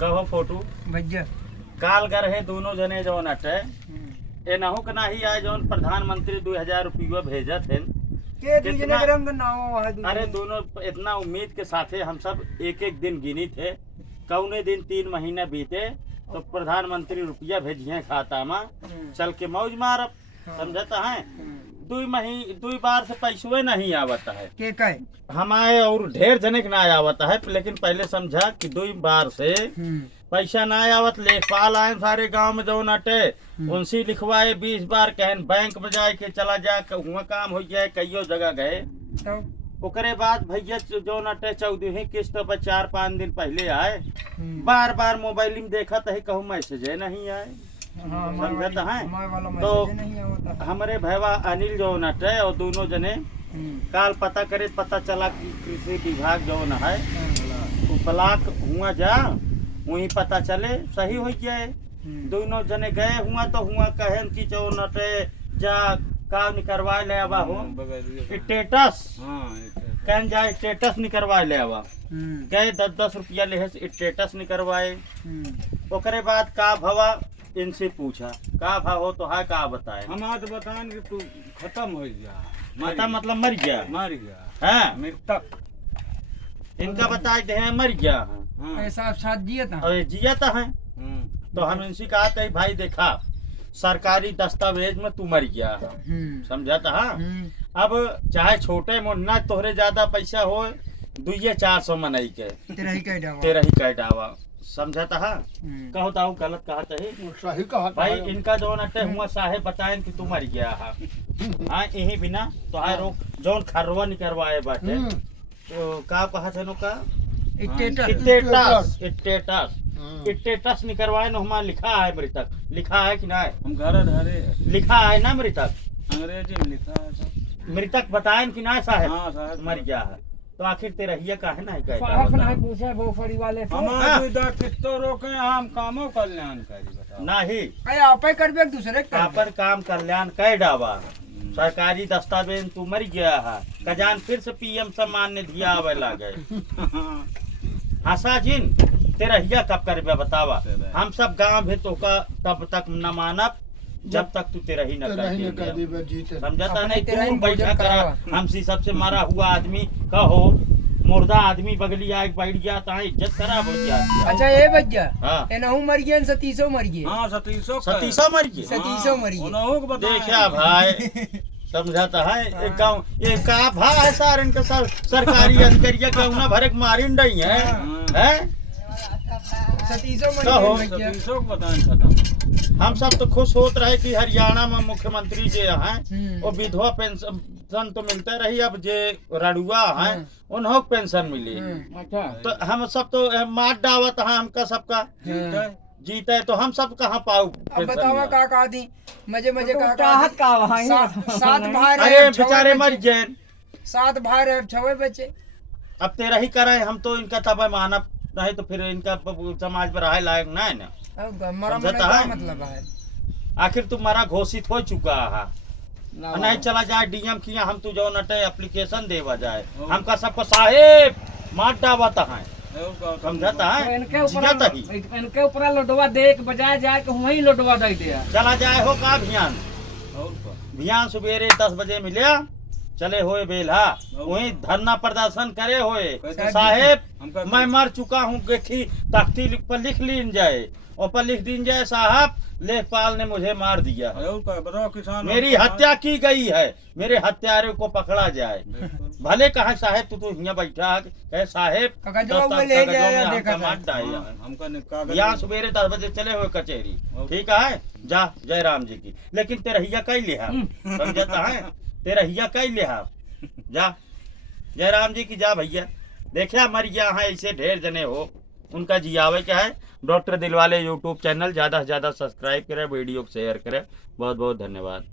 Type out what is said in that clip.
कहो फोटो भैया काल गर है दोनों जने जो नटे ए नहु के नाही आए जौन प्रधानमंत्री 2000 रुपया भेजत है के दूजने ग्राम का नाम है अरे दोनों इतना उम्मीद के साथे हम सब एक एक दिन गिनी थे कौने दिन 3 महीना बीते तो प्रधानमंत्री रुपया भेजिए खाता में चल के मौज मारब समझता है 2 बार से पैसों नहीं आवता है के कहे हमारे और ढेर जने के ना आवता है लेकिन पहले समझा कि 2 बार से पैसा ना आवत लेखपाल आए सारे गांव में जो नटे उनसे लिखवाए 20 बार कहन बैंक में जाए के चला जा हुआ काम हो जाए कईयो जगह गए ओकरे बाद भैया जो नटे 14वीं किस्त पर 4-5 दिन पहले आए बार बार मोबाइल में देखा तो कहूँ मैसेज नहीं आए समझता है तो हमारे भैया अनिल जो नटे और दोनों जने काल पता चला कि कृषि विभाग जो न है वो ब्लॉक हुआ जा वहीं पता चले सही हो जाए दोनों जने गए हुआ तो हुआ कहन कि जो नटे जा काम निकलवा ले आवा हो स्टेटस कहन जा स्टेटस निकलवा ले आवा गए 10-10 रुपया ले स्टेटस निकलवाए ओकरे बाद का भवा इनसे पूछा का भाव हो तो है का बताए हमारे तो बताएं कि तू खत्म हो गया मतलब मर गया है मृतक इनका बताए थे मर गया ऐसा साथ जिया था अरे जिया तो है तो हम इनसे कहा था भाई देखा सरकारी दस्तावेज में तू मर गया समझाता है अब चाहे छोटे मुन्ना तोहरे ज्यादा पैसा हो 200-400 मनई के तेरा ही कह डावा समझाता है कहो ताऊ गलत कहा है सही कहा भाई इनका जो नटे हुआ साहेब बताएं कि तू मर गया है हाँ यही बिना तो हाय रोक जौन खरवा निकलवाए बाटे तो का कहा थे नो का स्टेटस निकलवाए ना हमारा लिखा है मृतक लिखा है कि ना हम घर धरे लिखा है ना मृतक अंग्रेजी में लिखा है मृतक बताएं कि ना साहेब हाँ साहब मर गया है तो आखिर तेरा ही का है ना पूछा वो फड़ी वाले से हमारे इधर कितो रोके हम कामों कल्याणकारी बताओ नहीं अरे आपे करबे दूसरे पर काम कल्याण कह डावा सरकारी दस्तावेज तू मर गया है खजान फिर से पीएम सम्मान ने दिया आवे लागे हसा जिन तेरा हिया कब करबे बतावा हम सब गांव भी तो का तब तक न मानब जब तक तू तेरा ही न कर समझता नहीं तू बैठा करा हमसे सबसे मारा हुआ आदमी कहो मुर्दा आदमी बगली आग बैठ गया तो इज्जत खराब हो गया अच्छा ये भैया हाँ एनहु मर गए सतीशो मर गए हाँ सतीशो मर गए सतीशो मर गए देखा भाई समझाता है एक गाँव ये का भा है सारन का सरकारी अधिकारिया का ना भरक मारिन नहीं है सतीशो मर गए सतीशो को बताएं खत्म हम सब तो खुश होते रहे कि हरियाणा में मुख्यमंत्री जो हैं वो विधवा पेंशन तो मिलते रही अब जे रड़ुआ हैं उन्हों पेंशन मिली तो हम सब तो मार डावत है हमका सबका जीते है तो हम सब कहाँ पाऊ अब बतावा का दी मजे का 7 भाई अरे बेचारे मर गए 7 भाई रहे 6 बच्चे अब तेरा ही करे हम तो इनका तब मानब नहीं तो फिर इनका समाज पर रहे लायक ना है ना मतलब है आखिर तुम्हारा घोषित हो चुका है नहीं चला जाए डीएम किया हम तू जो नटे एप्लीकेशन देवा जाए हमका सबको साहेब मार डावता है समझता है इनके ऊपर लोडवा दे के बजाय जाए के वहीं लोडवा दे दिया चला जाए हो का अभियान सवेरे 10 बजे मिले चले होए बेला वही धरना प्रदर्शन करे होए साहेब मैं मर चुका हूँ तख्ती पर लिख लीन जाए और पर लिख दीन जाए साहब लेखपाल ने मुझे मार दिया मेरी हत्या की गई है मेरे हत्यारे को पकड़ा जाए भले कहा साहेब तू यहाँ बैठा है साहेब यहाँ सवेरे 10 बजे चले हुए कचहरी ठीक है जा जय राम जी की लेकिन तेरा हिया कई लिहा समझता है तेरा हिया कई लिहा जा जय राम जी की जा भैया देखा मर गया है ऐसे ढेर जने हो उनका जियावे क्या है डॉक्टर दिलवाले यूट्यूब चैनल ज़्यादा से ज़्यादा सब्सक्राइब करें वीडियो को शेयर करें बहुत बहुत धन्यवाद।